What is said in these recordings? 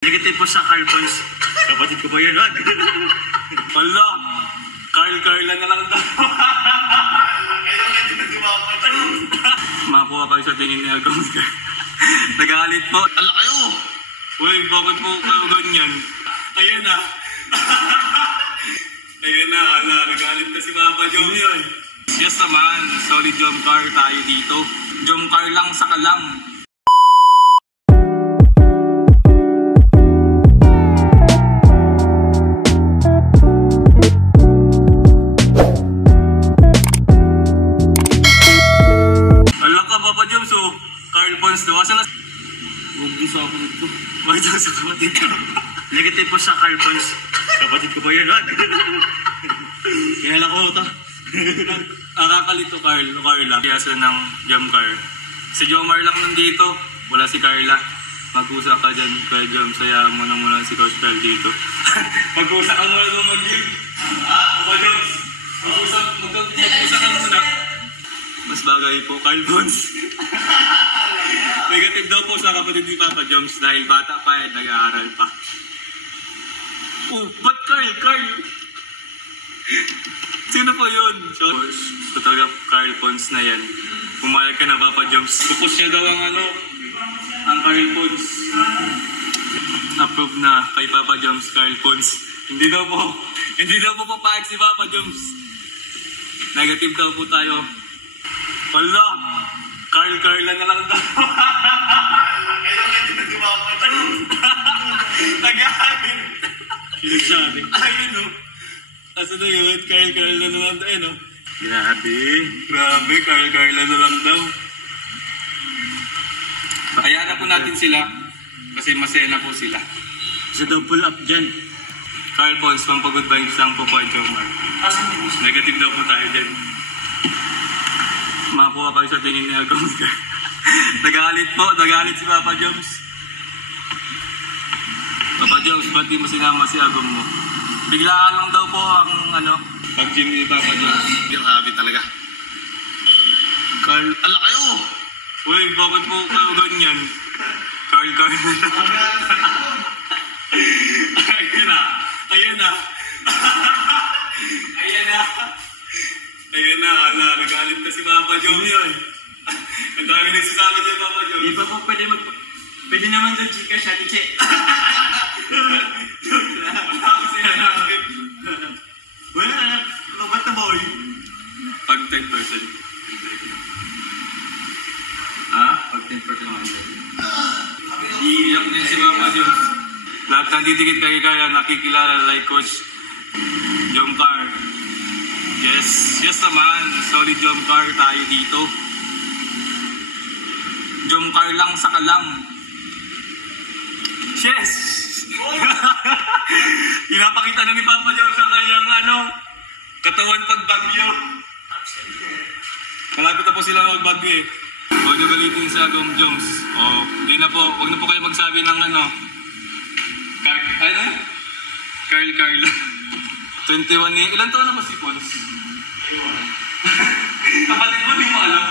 Negative po sa Carl Pons. Kapatid ko ba yun? Wala. Carl na lang daw. Makuha kayo sa tingin ni Agong. Nagalit po. Ala kayo! Uy, bakit po kayo ganyan? Ayan na. Ayan na. Nagalit na si Papa Jom yun. Yes naman. Sorry, Jomcar. Tayo dito. Jomcar lang sa kalang. Carl Pons daw. Asa na? Huwag din sa kapatid ko. Bakit ako sa kapatid ko? Negative po sa Carl Pons. Kapatid ko ba yun? Kaya lang ko ito. Akakalito Carla. Kiyasa ng Jomcar. Si Jomar lang nandito. Wala si Carla. Mag-usap ka dyan. Kaya Jom, sayaan mo na muna si Coach Carl dito. Mag-usap ka muna doon mag-game. Papa Joms. Mag-usap ka muna. Mas bagay po, Carl Pons. Negative daw po sa kapatid ni Papa Joms dahil bata pa at nag-aaral pa. Oh, ba't Carl? Sino po yun? So, talaga Carl Pons na yan. Pumayag ka na Papa Joms. Pupus niya daw ang Carl Pons. Approve na kay Papa Joms, Carl Pons. Hindi daw po papayag si Papa Joms. Negative daw po tayo. Wala. Carl na lang daw. Nagalit. Sinasabi. Ayun o. Asa na yun? Carl na lang daw. Ayun o. Grabe, Carl na lang daw. Hayaan na po natin sila. Kasi masaya na po sila. Sa double up dyan. Carl Pons, pampagod vibes lang po po ang Jomar. Negative daw po tayo dyan. Makuha kayo sa tingin ni Agong. Nagalit si Papa Joms. Papa Joms, ba't di mo sinama si Agong mo? Biglaan lang daw po ang pag-gym ni Papa Joms. Yung habit talaga. Carl, ala kayo! Uy, bakit po kayo ganyan? Carl na lang. Ayan na. Nagalit na si Papa Joms yun. Ang dami nagsasabi dyan, Papa Joms. Di ba po pwede naman dyan, chika siya, Tiche. Wala na boy. Pag 10%. Pag 10%. Iiyak niya si Papa Joms. Lahat ng didikit kaya nakikilala like Coach Jomcar. Yes naman. Sorry Jomcar, tayo dito. Jomcar lang sa kalang. Yes! Pinapakita na ni Papa Joms sa kanyang katawan pagbagyo. Malapit na po sila magbagyo eh. Huwag na balitin sa Agong Joms. Huwag na po kayo magsabi ng Carl. 21 ilan taon na ba si Pons? Kapatid mo, di mo alam.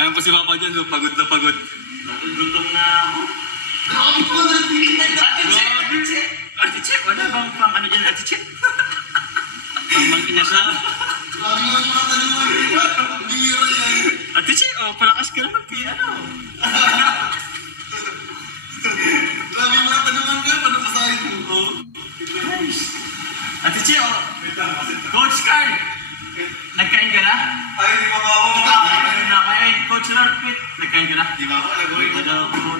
Ayan po si Papa dyan, pagod na pagod. Gutom na ako. Ate Che, wala bang pang dyan, Ate Che? Pang kinasa? Ate Che, palakas ka naman kaya Sabi mo na tanungan ka, pasahin mo. Nice. Ate Che, Coach Carl, nagkain ka na? Ay, di ba ako? Coach Rarpit, nagkain ka na? Di ba ako?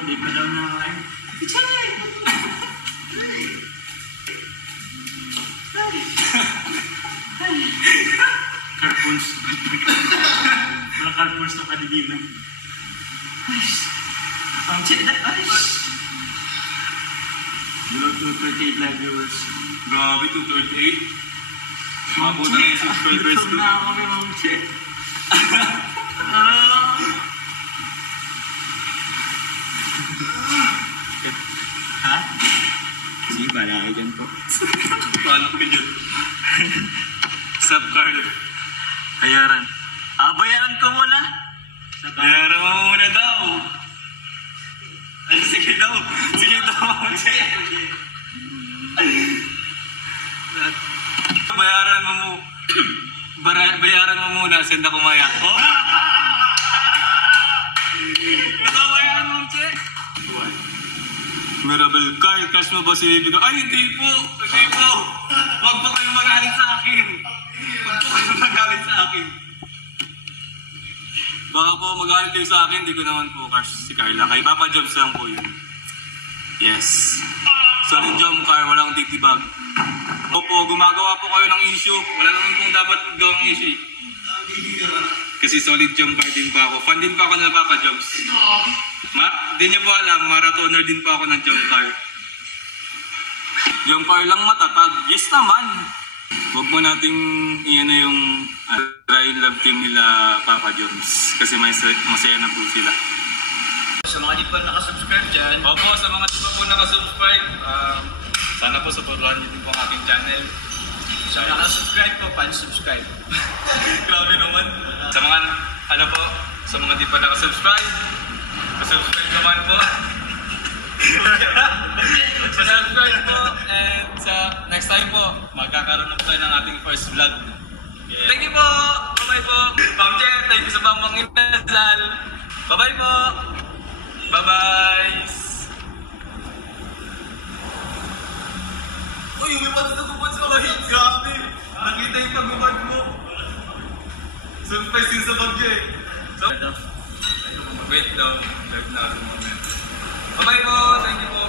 Di pa daw nakain. Ate Che! Carpons. Wala Carpons na kadiliman. Pang Che, below 238 live viewers. Grabe, 238? Mabuta na yung subscribers ko. Na ako kay Ma'am Che. Ha? Sige, bala kayo dyan po. Paano ko dyan? Sup, Carl? Bayaran. Bayaran ko muna. Bayaran mo muna daw. Sige daw. Sige daw. Bayaran mo muna, send ako maya. Oh! Nakabayaran mo, che? Mirabel, Carl, cash mo ba si Bibi ko? Ay, hindi po! Hindi po! Huwag po kayo magalit sa akin! Huwag po kayo magalit sa akin! Baka po magalit kayo sa akin, hindi ko naman po cash si Carla. Kay Papa Jobs lang po yun. Yes. Sorry, Jom Car, walang titibag. Opo, gumagawa po kayo ng issue. Wala naman pong dapat gawang issue. Kasi solid Jom Car din po ako. Fan din po ako ng Papa Jobs. Di niyo po alam, marathoner din po ako ng Jom Car. Jom Car lang matatag. Yes naman. Huwag mo nating iyan na yung try love team nila Papa Jobs. Kasi masaya na po sila. Sa mga di pa nakasubscribe dyan. Opo, sa mga di pa po nakasubscribe, sana po supportahan niyo din po ang aking channel. Sa mga nakasubscribe po, pan-subscribe. Grabe naman. Sa mga, sa mga di pa nakasubscribe, subscribe naman po. Subscribe po, and sa next time po, magkakaroon na po tayo ng ating first vlog. Yeah. Thank you po! Bye-bye po! Ma'am Jen, thank you sa pamang inasal. Bye-bye po! Bye-bye! Uy, umipad sa gubad sa kahit. Grabe! Nakita yung pagubad mo. Surprise yun sa bagyo eh. So, wait daw. Live na rin moment. Bye-bye po! Thank you po!